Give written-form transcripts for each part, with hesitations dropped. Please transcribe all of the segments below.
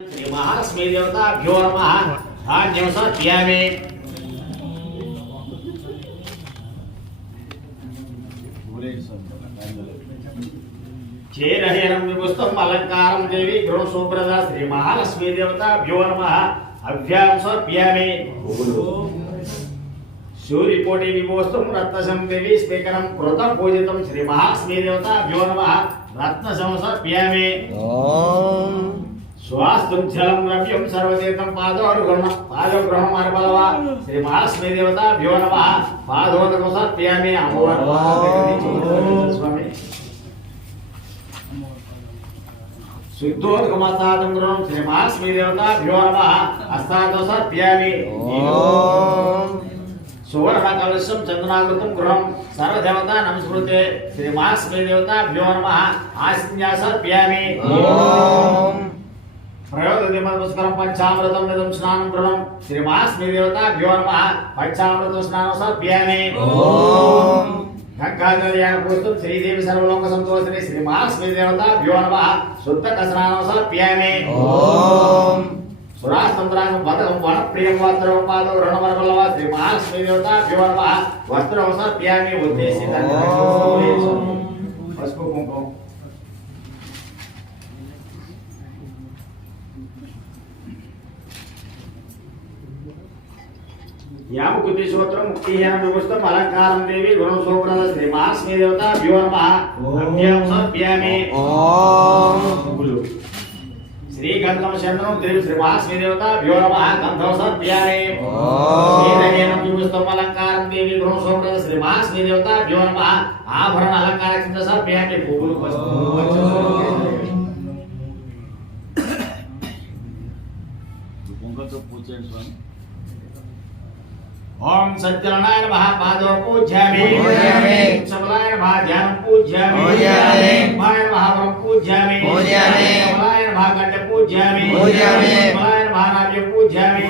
श्री महालक्ष्मी देवताभ्यो नमः। धान्यं समर्पयामि। चेरहेरं विपुस्तम् अलङ्कारं देवी गृहशोभ्रदा श्री महालक्ष्मी देवताभ्यो नमः। अभ्यां समर्पयामि। सूर्यकोटि विभूषितं रत्नसं देवी स्पीकरं कृतं पूजितं श्री महालक्ष्मी देवताभ्यो नमः। रत्नसं समर्पयामि। स्वास्थ्यं जलं द्रव्यं सर्वतीर्थं पादोग्रहणम् अर्पणवा श्री महालक्ष्मी देवताभ्यो नमः। पादोदकं समर्पयामि। स्वामी शुद्धोदकमस्तादं गृहं श्री महालक्ष्मी देवताभ्यो नमः। हस्तादं समर्पयामि। सुवर्णकलशं चन्दनाकृतं गृहं सर्वदेवता नमस्कृते श्री महालक्ष्मी देवताभ्यो नमः। आसन्या समर्पयामि। प्रयोगदिमस्करं पंचामृतं निदं स्नानं गृहं श्री महालक्ष्मी देवताभ्यो नमः। पंचामृतं स्नानं समर्पयामि। गंगाजलयान पूजितं श्रीदेवी सर्वलोक संतोषिनी श्री महालक्ष्मी देवताभ्यो नमः। शुद्धकस्नानं समर्पयामि। सुरास्तंत्रां पदकं वनप्रियं वस्त्रं पादौ रणवर्मलवा श्री महालक्ष्मी देवताभ्यो नमः। वस्त्रं समर्पयामि। उद्देशितं पशुपु कुंकुम यामुकुतिशोत्रं मुक्तिहेन विभूषितं अलङ्कारं देवी गुणशोभ्रदा श्री महालक्ष्मी देवताभ्यो नमः। अभ्यां समर्पयामि। श्रीगन्धं चन्दनं देवी श्री महालक्ष्मी देवताभ्यो नमः। गन्धं समर्पयामि। श्रीधनेन विभूषितं अलङ्कारं देवी गुणशोभ्रदा श्री महालक्ष्मी देवताभ्यो नमः। आभरण अलङ्कारं समर्पयामि। ओम सज्जनाय नमः। पादौ पूज्यामि। सबलाय नमः। ध्यानं पूज्यामि। भाय नमः। वरं पूज्यामि। सबलाय नमः। कंठ पूज्यामि। सबलाय नमः। नाभ्यं पूज्यामि।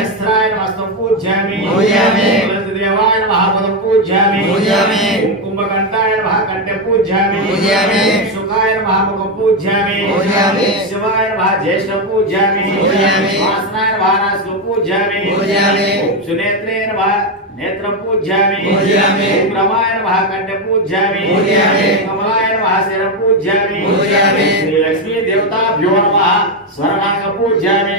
अस्त्राय नमः। स्तं पूज्यामि। देवाय नमः। पदं पूज्यामि। कुंभकण्ठाय नमः। कंठ पूज्यामि। सुखाय नमः। मुखं पूज्यामि। शिवाय नमः। ज्येष्ठं पूज्यामि। वासनाय नमः। नासिकं पूज्यामि। सुनेत्रे नमः। नेत्रं पूज्यामि। रमाय नमः। कंठ पूज्यामि। कमलाय नमः। शिरं पूज्यामि। श्री लक्ष्मी देवताभ्यो नमः। स्वर्णांग पूज्यामि।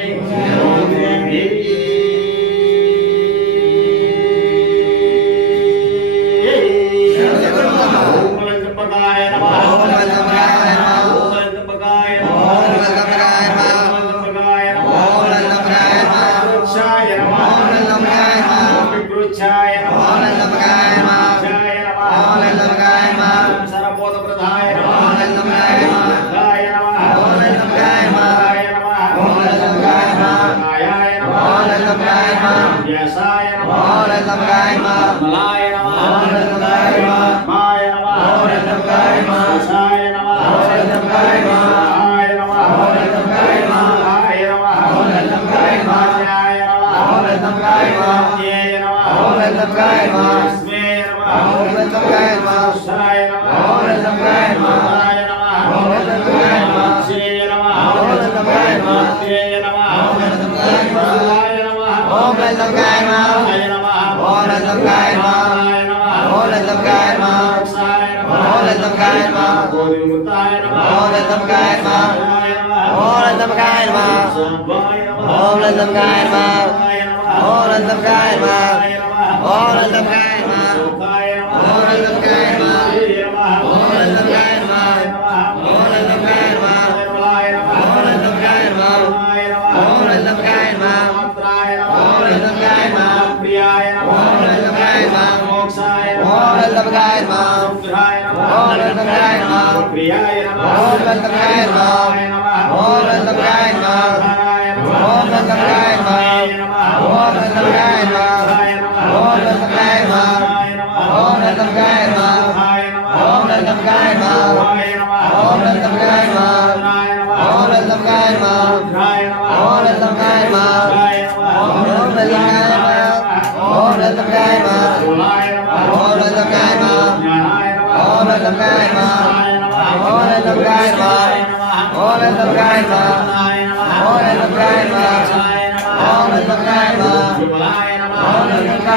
Om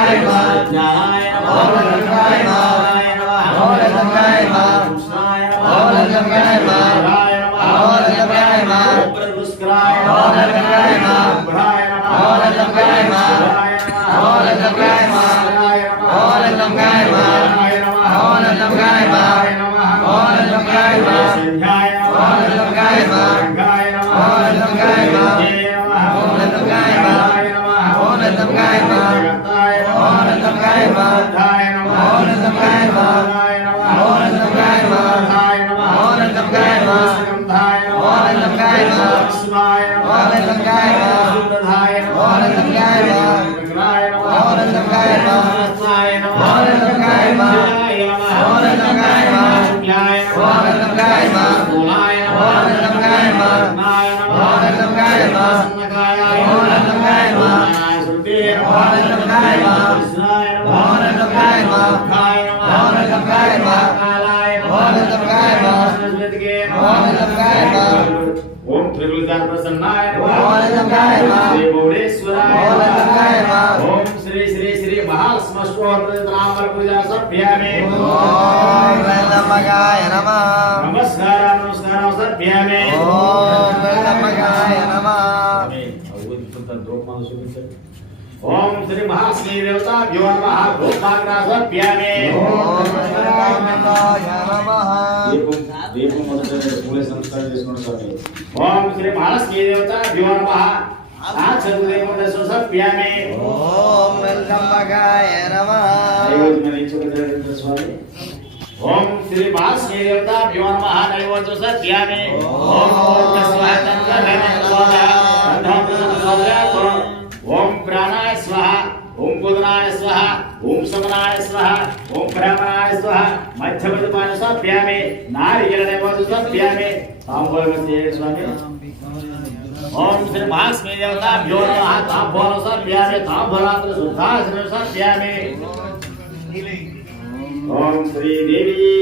ज्ञानाय नमः ज्ञानाय नमः कृष्णाय नमः प्रदुष्कराय ओम त्रिगुलजान प्रसन्नाय श्री भुवनेश्वराय ओम श्री श्री श्री महास्मश्वरनामल पूजा सभ्यामे ओम वेलमगाय नमः नमस्कार नमस्कार सभ्यामे ओम वेलमगाय नमः ओम श्री महाश्री देवता भ्यो नमः गोपाग्रा सभ्यामे ओम वेलमगाय नमः దీపం మొదట పూలే సంస్కారం చేసుకోండి స్వామి ఓం శ్రీ మహాలక్ష్మీ దేవత భ్యో నమః సాక్షాత్ దేవత సభ్యామే ఓం వెలమగాయ నమః స్వామి ఓం శ్రీ మహాలక్ష్మీ దేవత భ్యో నమః దైవత సభ్యామే ఓం స్వాహ ఓం ప్రాణాయ స్వాహ ओम कुदनाय स्वाहा ओम समनाय स्वाहा ओम ब्राह्मणाय स्वाहा मध्यपदपान स्वाध्यामे नारिकेलने वद स्वाध्यामे तांबूल मध्ये स्वामी ओम श्री महालक्ष्मी देवता भ्यो नमः तांबूल स्वाध्यामे तांबूलात्र शुद्धासन स्वाध्यामे ओम श्री देवी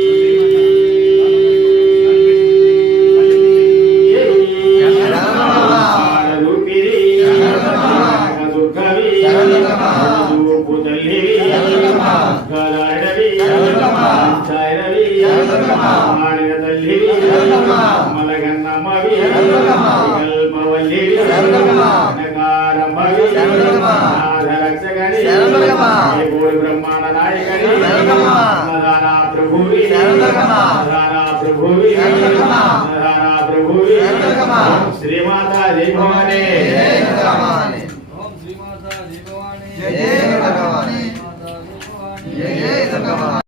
श्रीमाता जय भवानी जय भवानी जय भवानी जय भवानी